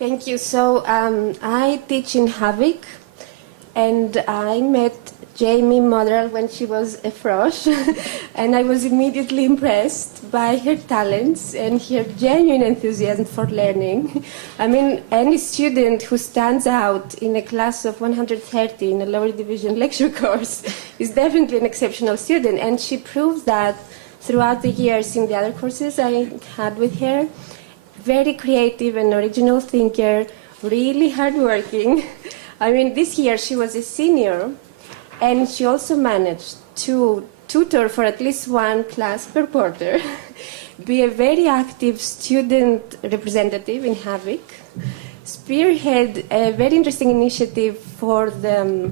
Thank you. So I teach in Havik, and I met Jamie Motheral when she was a frosh, and I was immediately impressed by her talents and her genuine enthusiasm for learning. I mean, any student who stands out in a class of 130 in a lower division lecture course is definitely an exceptional student, and she proves that throughout the years in the other courses I had with her. Very creative and original thinker, really hardworking. I mean, this year she was a senior, and she also managed to tutor for at least one class per quarter, be a very active student representative in Havik, spearhead a very interesting initiative for the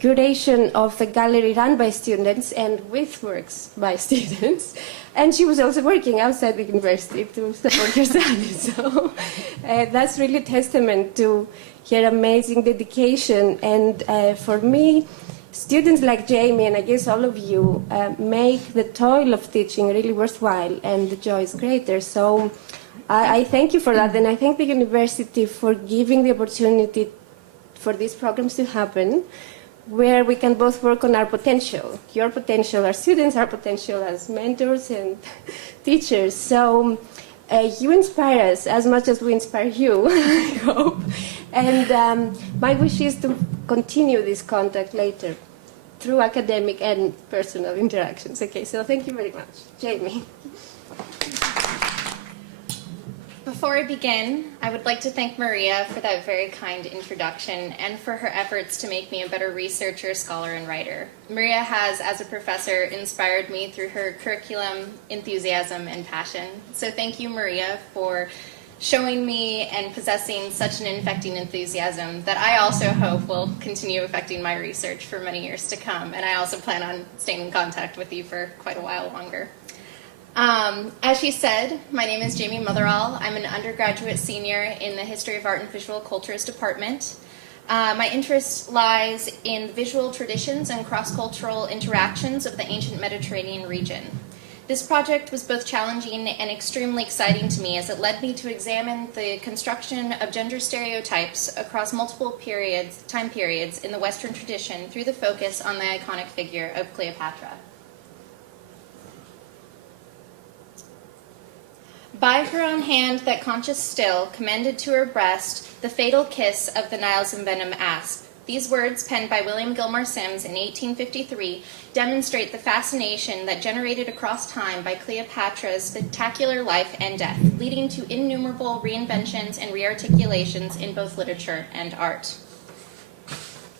curation of the gallery run by students and with works by students. And she was also working outside the university to support her studies. So that's really a testament to her amazing dedication. And for me, students like Jamie, and I guess all of you, make the toil of teaching really worthwhile, and the joy is greater. So I thank you for that, and I thank the university for giving the opportunity for these programs to happen, where we can both work on our potential, your potential, our students, our potential as mentors and teachers. So you inspire us as much as we inspire you, I hope. And my wish is to continue this contact later through academic and personal interactions. Okay, so thank you very much. Jamie. Before I begin, I would like to thank Maria for that very kind introduction and for her efforts to make me a better researcher, scholar, and writer. Maria has, as a professor, inspired me through her curriculum, enthusiasm, and passion. So thank you, Maria, for showing me and possessing such an infecting enthusiasm that I also hope will continue affecting my research for many years to come. And I also plan on staying in contact with you for quite a while longer. As she said, my name is Jamie Motheral. I'm an undergraduate senior in the History of Art and Visual Cultures department. My interest lies in visual traditions and cross-cultural interactions of the ancient Mediterranean region. This project was both challenging and extremely exciting to me, as it led me to examine the construction of gender stereotypes across multiple time periods in the Western tradition through the focus on the iconic figure of Cleopatra. By her own hand that conscious still commended to her breast the fatal kiss of the Nile's envenom asp. These words, penned by William Gilmore Simms in 1853, demonstrate the fascination that generated across time by Cleopatra's spectacular life and death, leading to innumerable reinventions and rearticulations in both literature and art.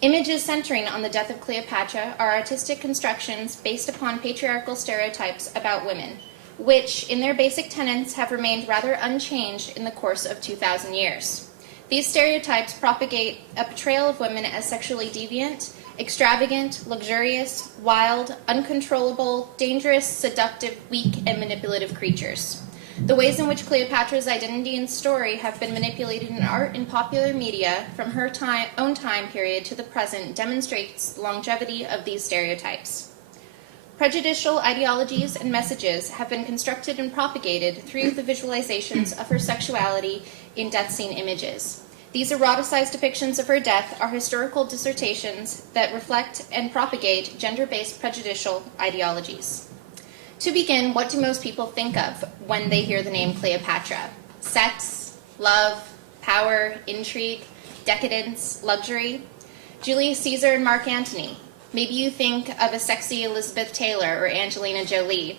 Images centering on the death of Cleopatra are artistic constructions based upon patriarchal stereotypes about women, which, in their basic tenets, have remained rather unchanged in the course of 2,000 years. These stereotypes propagate a portrayal of women as sexually deviant, extravagant, luxurious, wild, uncontrollable, dangerous, seductive, weak, and manipulative creatures. The ways in which Cleopatra's identity and story have been manipulated in art and popular media from her own time period to the present demonstrates the longevity of these stereotypes. Prejudicial ideologies and messages have been constructed and propagated through the visualizations of her sexuality in death scene images. These eroticized depictions of her death are historical dissertations that reflect and propagate gender-based prejudicial ideologies. To begin, what do most people think of when they hear the name Cleopatra? Sex, love, power, intrigue, decadence, luxury? Julius Caesar and Mark Antony. Maybe you think of a sexy Elizabeth Taylor or Angelina Jolie.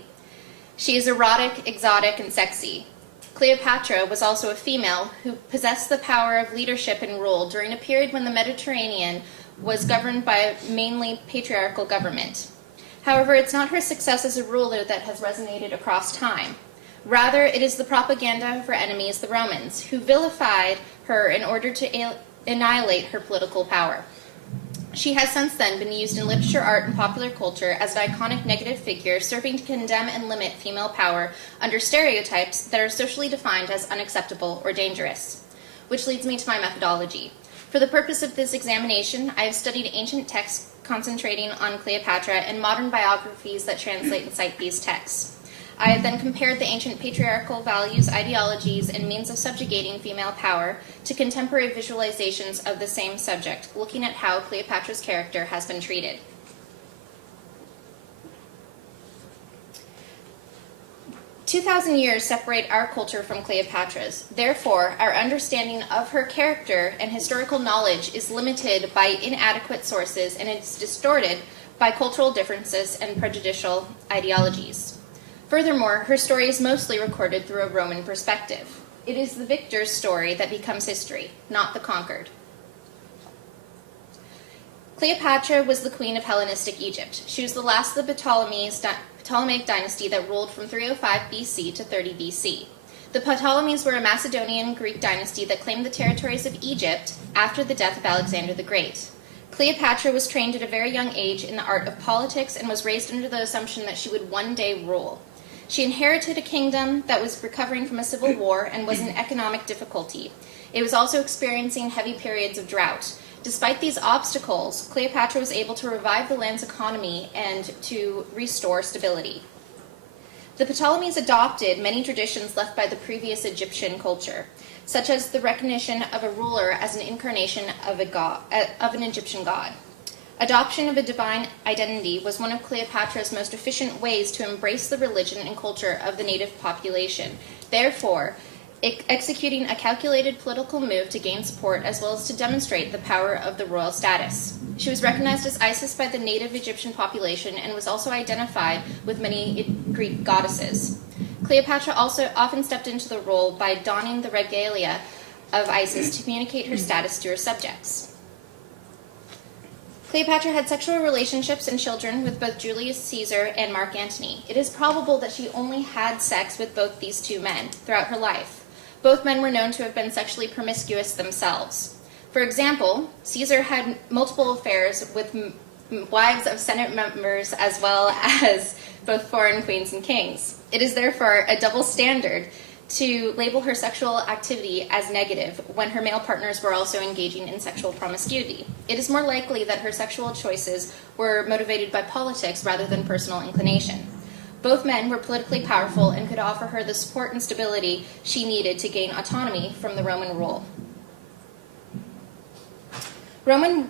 She is erotic, exotic, and sexy. Cleopatra was also a female who possessed the power of leadership and rule during a period when the Mediterranean was governed by a mainly patriarchal government. However, it's not her success as a ruler that has resonated across time. Rather, it is the propaganda of her enemies, the Romans, who vilified her in order to annihilate her political power. She has since then been used in literature, art, and popular culture as an iconic negative figure, serving to condemn and limit female power under stereotypes that are socially defined as unacceptable or dangerous. Which leads me to my methodology. For the purpose of this examination, I have studied ancient texts concentrating on Cleopatra and modern biographies that translate and cite these texts. I have then compared the ancient patriarchal values, ideologies, and means of subjugating female power to contemporary visualizations of the same subject, looking at how Cleopatra's character has been treated. "2,000 years separate our culture from Cleopatra's. Therefore, our understanding of her character and historical knowledge is limited by inadequate sources, and it's distorted by cultural differences and prejudicial ideologies. Furthermore, her story is mostly recorded through a Roman perspective. It is the victor's story that becomes history, not the conquered." Cleopatra was the queen of Hellenistic Egypt. She was the last of the Ptolemaic dynasty that ruled from 305 BC to 30 BC. The Ptolemies were a Macedonian Greek dynasty that claimed the territories of Egypt after the death of Alexander the Great. Cleopatra was trained at a very young age in the art of politics and was raised under the assumption that she would one day rule. She inherited a kingdom that was recovering from a civil war and was in economic difficulty. It was also experiencing heavy periods of drought. Despite these obstacles, Cleopatra was able to revive the land's economy and to restore stability. The Ptolemies adopted many traditions left by the previous Egyptian culture, such as the recognition of a ruler as an incarnation of an Egyptian god. Adoption of a divine identity was one of Cleopatra's most efficient ways to embrace the religion and culture of the native population. Therefore, executing a calculated political move to gain support as well as to demonstrate the power of the royal status. She was recognized as Isis by the native Egyptian population and was also identified with many Greek goddesses. Cleopatra also often stepped into the role by donning the regalia of Isis to communicate her status to her subjects. Cleopatra had sexual relationships and children with both Julius Caesar and Mark Antony. It is probable that she only had sex with both these two men throughout her life. Both men were known to have been sexually promiscuous themselves. For example, Caesar had multiple affairs with wives of Senate members as well as both foreign queens and kings. It is therefore a double standard to label her sexual activity as negative when her male partners were also engaging in sexual promiscuity. It is more likely that her sexual choices were motivated by politics rather than personal inclination. Both men were politically powerful and could offer her the support and stability she needed to gain autonomy from the Roman rule. Rome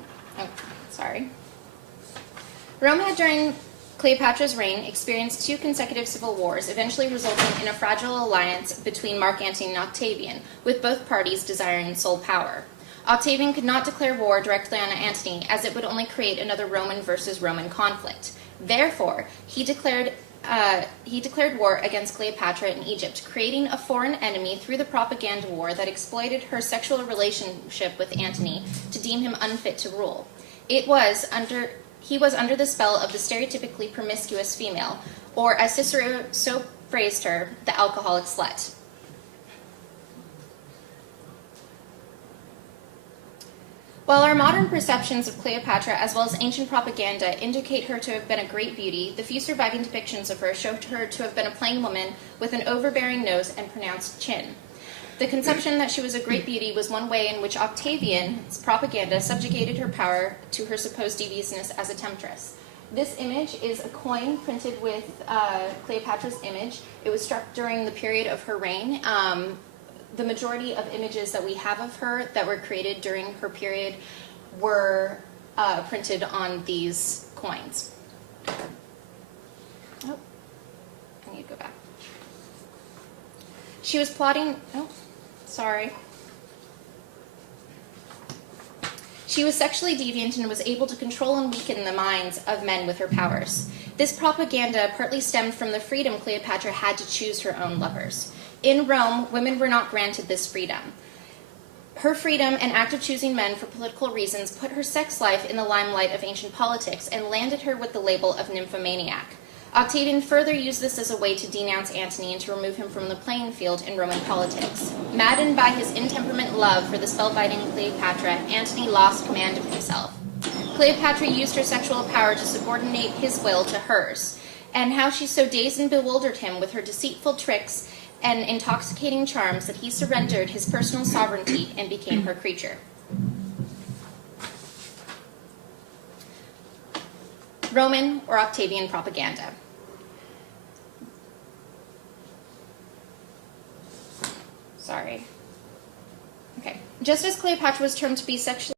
had, during Cleopatra's reign, experienced 2 consecutive civil wars, eventually resulting in a fragile alliance between Mark Antony and Octavian, with both parties desiring sole power. Octavian could not declare war directly on Antony, as it would only create another Roman versus Roman conflict. Therefore, he declared war against Cleopatra in Egypt, creating a foreign enemy through the propaganda war that exploited her sexual relationship with Antony to deem him unfit to rule. He was under the spell of the stereotypically promiscuous female, or as Cicero so phrased her, the alcoholic slut. While our modern perceptions of Cleopatra, as well as ancient propaganda, indicate her to have been a great beauty, the few surviving depictions of her show her to have been a plain woman with an overbearing nose and pronounced chin. The conception that she was a great beauty was one way in which Octavian's propaganda subjugated her power to her supposed deviousness as a temptress. This image is a coin printed with Cleopatra's image. It was struck during the period of her reign. The majority of images that we have of her that were created during her period were printed on these coins. Oh, I need to go back. She was plotting, She was sexually deviant and was able to control and weaken the minds of men with her powers. This propaganda partly stemmed from the freedom Cleopatra had to choose her own lovers. In Rome, women were not granted this freedom. Her freedom and act of choosing men for political reasons put her sex life in the limelight of ancient politics and landed her with the label of nymphomaniac. Octavian further used this as a way to denounce Antony and to remove him from the playing field in Roman politics. Maddened by his intemperate love for the spellbinding Cleopatra, Antony lost command of himself. Cleopatra used her sexual power to subordinate his will to hers, and how she so dazed and bewildered him with her deceitful tricks and intoxicating charms that he surrendered his personal sovereignty and became her creature. Roman or Octavian propaganda. Sorry. Okay. Just as Cleopatra was termed to be sexually